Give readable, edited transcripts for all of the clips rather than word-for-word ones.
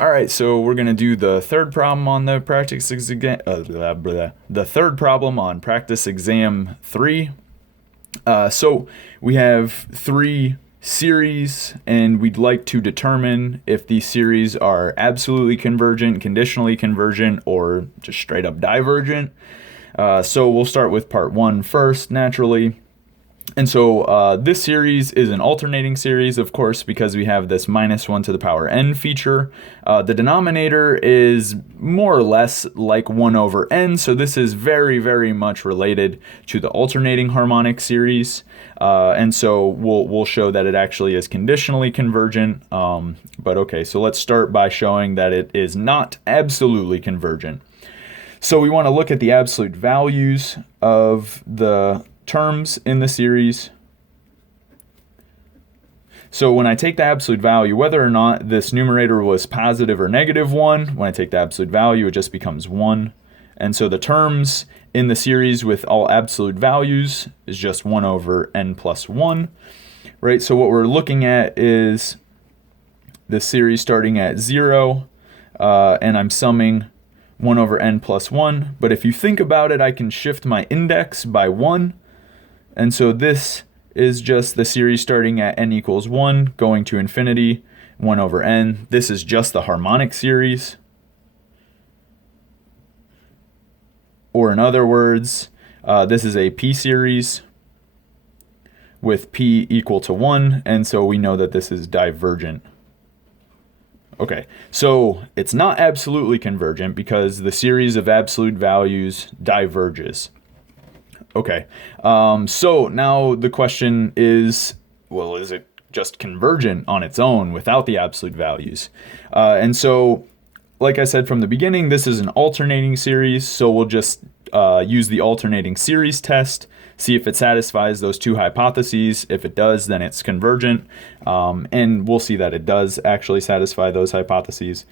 All right, so we're gonna do the third problem on the practice exam. The third problem on practice exam 3. So we have 3 series, and we'd like to determine if these series are absolutely convergent, conditionally convergent, or just straight up divergent. So we'll start with part 1 first, naturally. And so this series is an alternating series, of course, because we have this minus 1 to the power n feature. The denominator is more or less like 1 over n, so this is very, very much related to the alternating harmonic series. And so we'll show that it actually is conditionally convergent. But okay, so let's start by showing that it is not absolutely convergent. So we want to look at the absolute values of the terms in the series. So when I take the absolute value, whether or not this numerator was positive or negative 1, when I take the absolute value, it just becomes 1. And so the terms in the series with all absolute values is just 1 over n plus 1, right? So what we're looking at is this series starting at 0, and I'm summing 1 over n plus 1. But if you think about it, I can shift my index by 1. And so this is just the series starting at n equals 1, going to infinity, 1 over n. This is just the harmonic series. Or in other words, this is a p series with p equal to 1, and so we know that this is divergent. Okay, so it's not absolutely convergent because the series of absolute values diverges. Okay, so now the question is, well, is it just convergent on its own without the absolute values? And so, like I said from the beginning, this is an alternating series, so we'll just use the alternating series test, see if it satisfies those 2 hypotheses. If it does, then it's convergent, and we'll see that it does actually satisfy those hypotheses.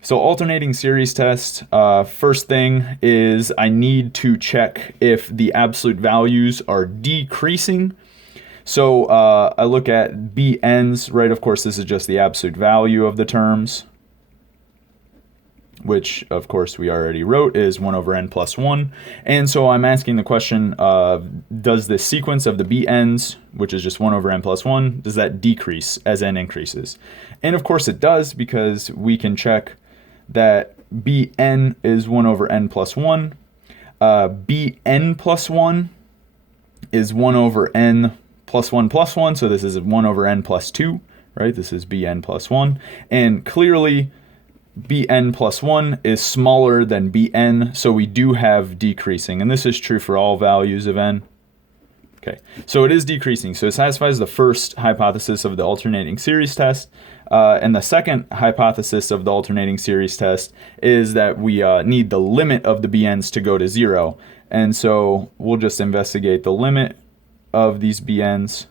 So alternating series test, first thing is I need to check if the absolute values are decreasing. So I look at bn's, right? Of course, this is just the absolute value of the terms, which of course we already wrote is 1 over n plus 1. And so I'm asking the question, does this sequence of the bn's, which is just 1 over n plus 1, does that decrease as n increases? And of course it does, because we can check that bn is 1 over n plus 1. Bn plus 1 is 1 over n plus 1 plus 1, so this is 1 over n plus 2, right? This is bn plus 1. And clearly, bn plus 1 is smaller than bn, so we do have decreasing. And this is true for all values of n. Okay, so it is decreasing. So it satisfies the first hypothesis of the alternating series test. And the second hypothesis of the alternating series test is that we need the limit of the bn's to go to 0. And so we'll just investigate the limit of these bn's.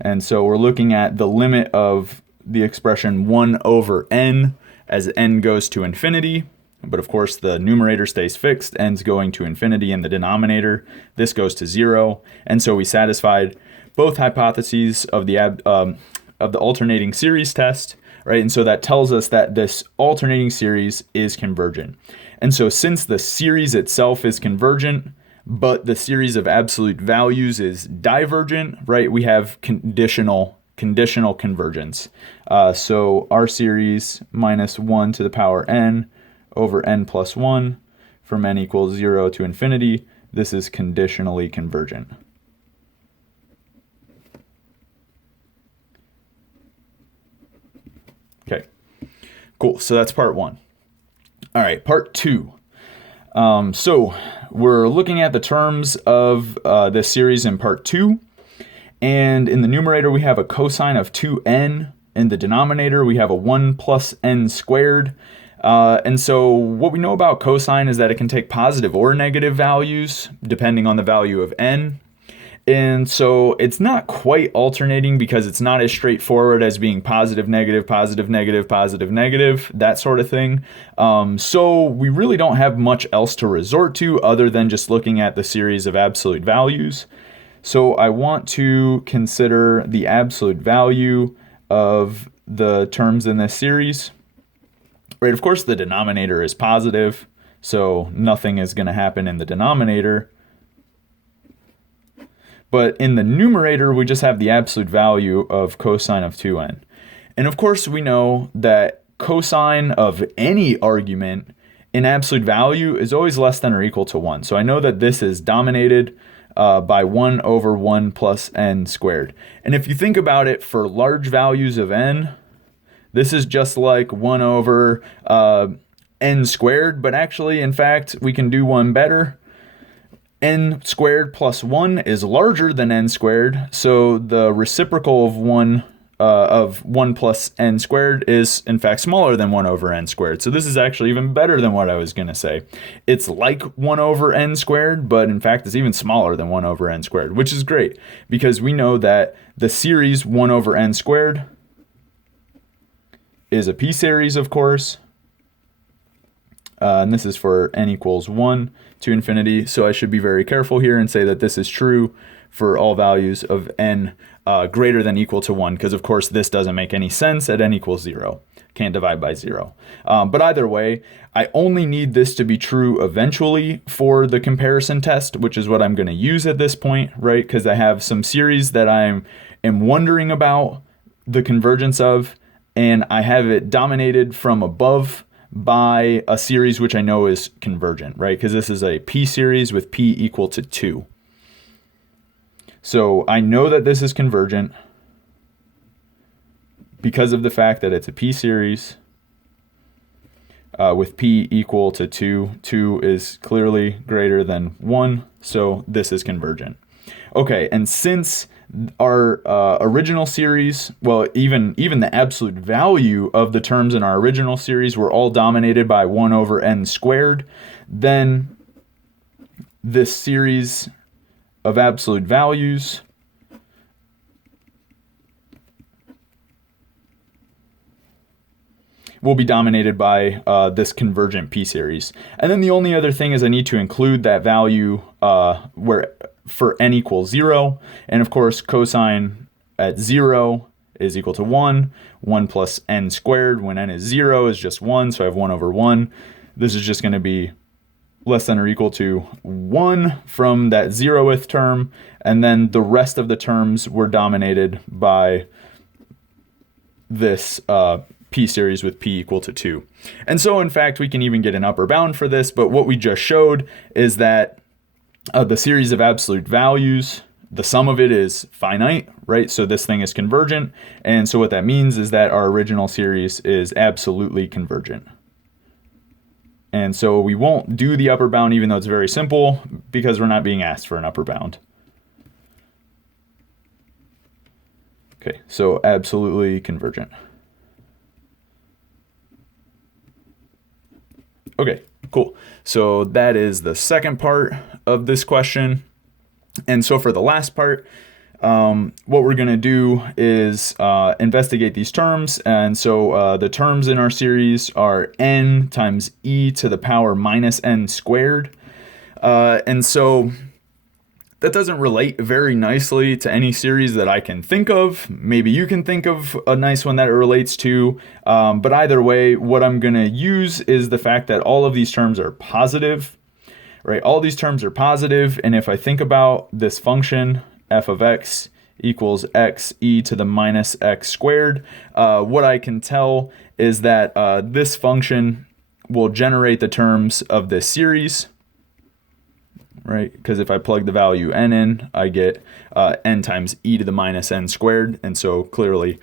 And so we're looking at the limit of the expression 1 over n as n goes to infinity. But of course, the numerator stays fixed, n's going to infinity in the denominator. This goes to 0. And so we satisfied both hypotheses of the alternating series test, right? And so that tells us that this alternating series is convergent. And so since the series itself is convergent, but the series of absolute values is divergent, right? We have conditional convergence. So our series minus 1 to the power n over n plus 1 from n equals 0 to infinity, this is conditionally convergent. Okay, cool. So that's part 1. All right, part 2. So we're looking at the terms of this series in part 2. And in the numerator, we have a cosine of 2n. In the denominator, we have a 1 plus n squared. And so what we know about cosine is that it can take positive or negative values, depending on the value of n. And so it's not quite alternating because it's not as straightforward as being positive, negative, positive, negative, positive, negative, that sort of thing. So we really don't have much else to resort to other than just looking at the series of absolute values. So I want to consider the absolute value of the terms in this series, right, of course the denominator is positive, so nothing is going to happen in the denominator. But in the numerator, we just have the absolute value of cosine of 2n. And of course, we know that cosine of any argument in absolute value is always less than or equal to 1. So I know that this is dominated by 1 over 1 plus n squared. And if you think about it, for large values of n, this is just like 1 over n squared. But actually, in fact, we can do one better. N squared plus 1 is larger than n squared, so the reciprocal of 1 plus n squared is in fact smaller than 1 over n squared. So this is actually even better than what I was going to say. It's like 1 over n squared, but in fact it's even smaller than 1 over n squared, which is great because we know that the series 1 over n squared is a p-series, of course. And this is for n equals 1 to infinity. So I should be very careful here and say that this is true for all values of n greater than equal to 1, because of course this doesn't make any sense at n equals 0. Can't divide by 0. But either way, I only need this to be true eventually for the comparison test, which is what I'm going to use at this point, right? Because I have some series that I am wondering about the convergence of, and I have it dominated from above by a series which I know is convergent, right? Because this is a p-series with p equal to 2. So I know that this is convergent because of the fact that it's a p-series with p equal to 2. 2 is clearly greater than 1, so this is convergent. Okay, and since our original series, well, even the absolute value of the terms in our original series were all dominated by 1 over n squared, then this series of absolute values will be dominated by this convergent p-series. And then the only other thing is I need to include that value where for n equals 0. And of course, cosine at 0 is equal to 1. 1 plus n squared when n is 0 is just 1. So I have 1 over 1. This is just going to be less than or equal to 1 from that 0th term. And then the rest of the terms were dominated by this p-series with p equal to 2. And so, in fact, we can even get an upper bound for this. But what we just showed is that the series of absolute values, the sum of it is finite, right? So this thing is convergent. And so what that means is that our original series is absolutely convergent. And so we won't do the upper bound, even though it's very simple, because we're not being asked for an upper bound. Okay, so absolutely convergent. Okay, cool. So that is the second part of this question. And so for the last part, what we're going to do is investigate these terms. And so the terms in our series are n times e to the power minus n squared. And so that doesn't relate very nicely to any series that I can think of. Maybe you can think of a nice one that it relates to. But either way, what I'm going to use is the fact that all of these terms are positive, right? All these terms are positive. And if I think about this function, f of x equals x e to the minus x squared, what I can tell is that this function will generate the terms of this series, right? Because if I plug the value n in, I get n times e to the minus n squared. And so clearly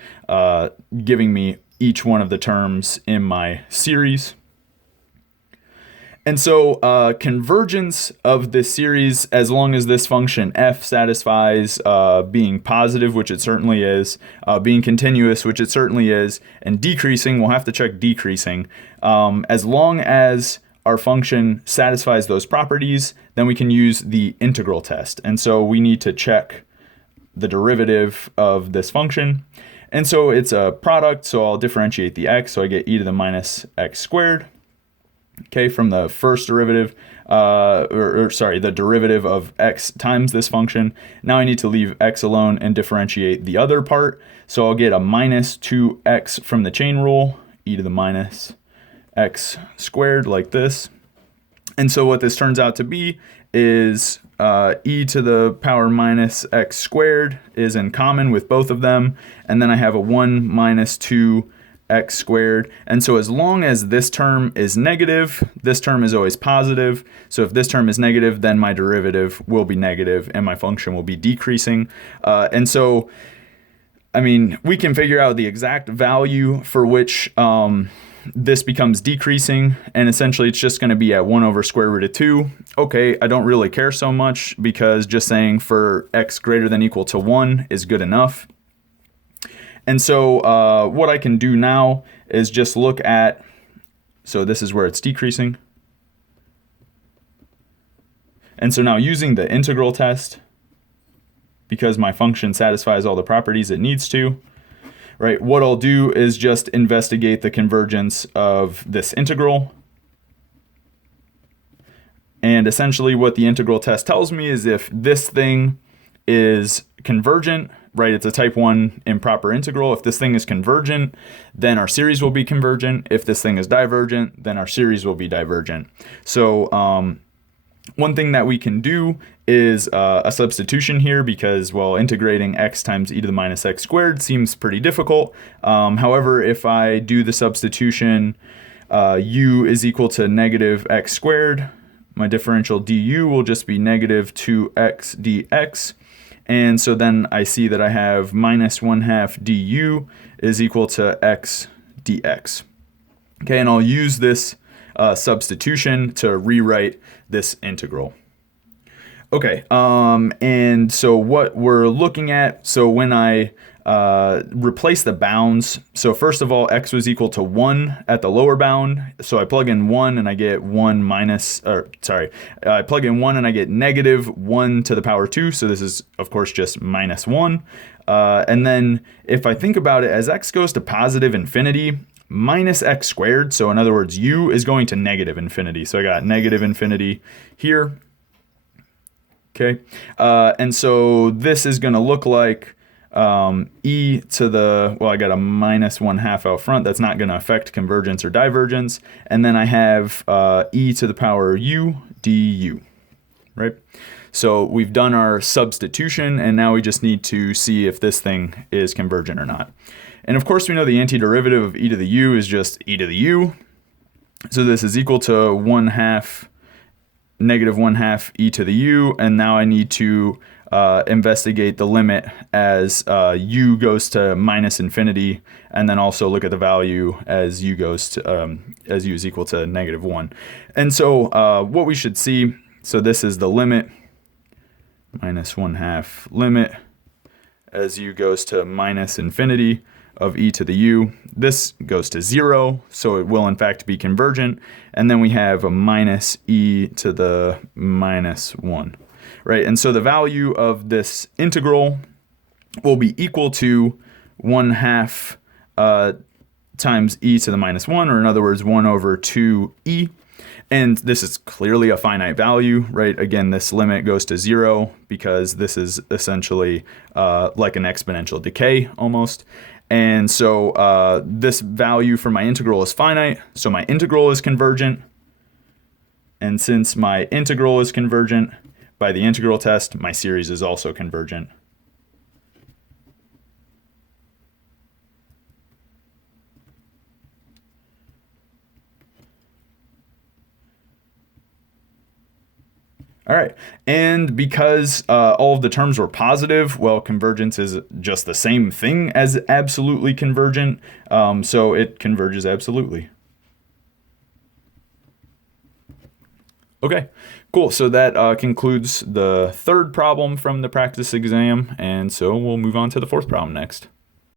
giving me each one of the terms in my series. And so convergence of this series, as long as this function f satisfies being positive, which it certainly is, being continuous, which it certainly is, and decreasing, we'll have to check decreasing. As long as our function satisfies those properties, then we can use the integral test. And so we need to check the derivative of this function. And so it's a product, so I'll differentiate the x, so I get e to the minus x squared. okay, from the first derivative, the derivative of x times this function. Now I need to leave x alone and differentiate the other part. So I'll get a minus 2x from the chain rule, e to the minus x squared, like this. And so what this turns out to be is e to the power minus x squared is in common with both of them. And then I have a 1 minus 2 x squared. And so as long as this term is negative, this term is always positive. So if this term is negative, then my derivative will be negative and my function will be decreasing. And so, I mean, we can figure out the exact value for which this becomes decreasing, and essentially it's just going to be at 1 over square root of 2. Okay, I don't really care so much because just saying for x greater than equal to 1 is good enough. And so what I can do now is just look at, so this is where it's decreasing. And so now using the integral test, because my function satisfies all the properties it needs to, right, what I'll do is just investigate the convergence of this integral. And essentially what the integral test tells me is if this thing is convergent, right, it's a type 1 improper integral. If this thing is convergent, then our series will be convergent. If this thing is divergent, then our series will be divergent. So one thing that we can do is a substitution here because, well, integrating x times e to the minus x squared seems pretty difficult. However, if I do the substitution, u is equal to negative x squared, my differential du will just be negative 2x dx. And so then I see that I have minus 1/2 du is equal to x dx. Okay, and I'll use this substitution to rewrite this integral. Okay, and so what we're looking at, so when I replace the bounds, so first of all, x was equal to 1 at the lower bound, so I plug in 1 and I get 1 minus, I plug in 1 and I get negative 1 to the power 2, so this is, of course, just minus 1. And then if I think about it, as x goes to positive infinity, minus x squared, so in other words, u is going to negative infinity, so I got negative infinity here. Okay, and so this is going to look like e to the, well, I got a minus 1/2 out front. That's not going to affect convergence or divergence. And then I have e to the power u du, right? So we've done our substitution, and now we just need to see if this thing is convergent or not. And of course, we know the antiderivative of e to the u is just e to the u. So this is equal to negative 1/2 e to the u, and now I need to investigate the limit as u goes to minus infinity, and then also look at the value as u goes to as u is equal to negative 1. And so what we should see, so this is the limit, minus 1/2 limit as u goes to minus infinity of e to the u. This goes to 0, so it will in fact be convergent. And then we have a minus e to the minus 1, right? And so the value of this integral will be equal to 1/2 times e to the minus 1, or in other words, 1 over 2e. And this is clearly a finite value, right? Again, this limit goes to 0 because this is essentially like an exponential decay almost. And so this value for my integral is finite, so my integral is convergent. And since my integral is convergent, by the integral test, my series is also convergent. All right, and because all of the terms were positive, well, convergence is just the same thing as absolutely convergent, so it converges absolutely. Okay, cool, so that concludes the third problem from the practice exam, and so we'll move on to the fourth problem next.